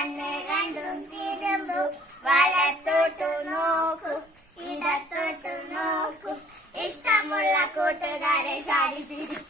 കണ്ണ് രണ്ടും തിരുമ്പു വലത്തോട്ടു നോക്കൂ ഇടത്തോട്ടു നോക്കൂ ഇഷ്ടമുള്ള കൂട്ടുകാരെ ചാടി തിരിച്ചു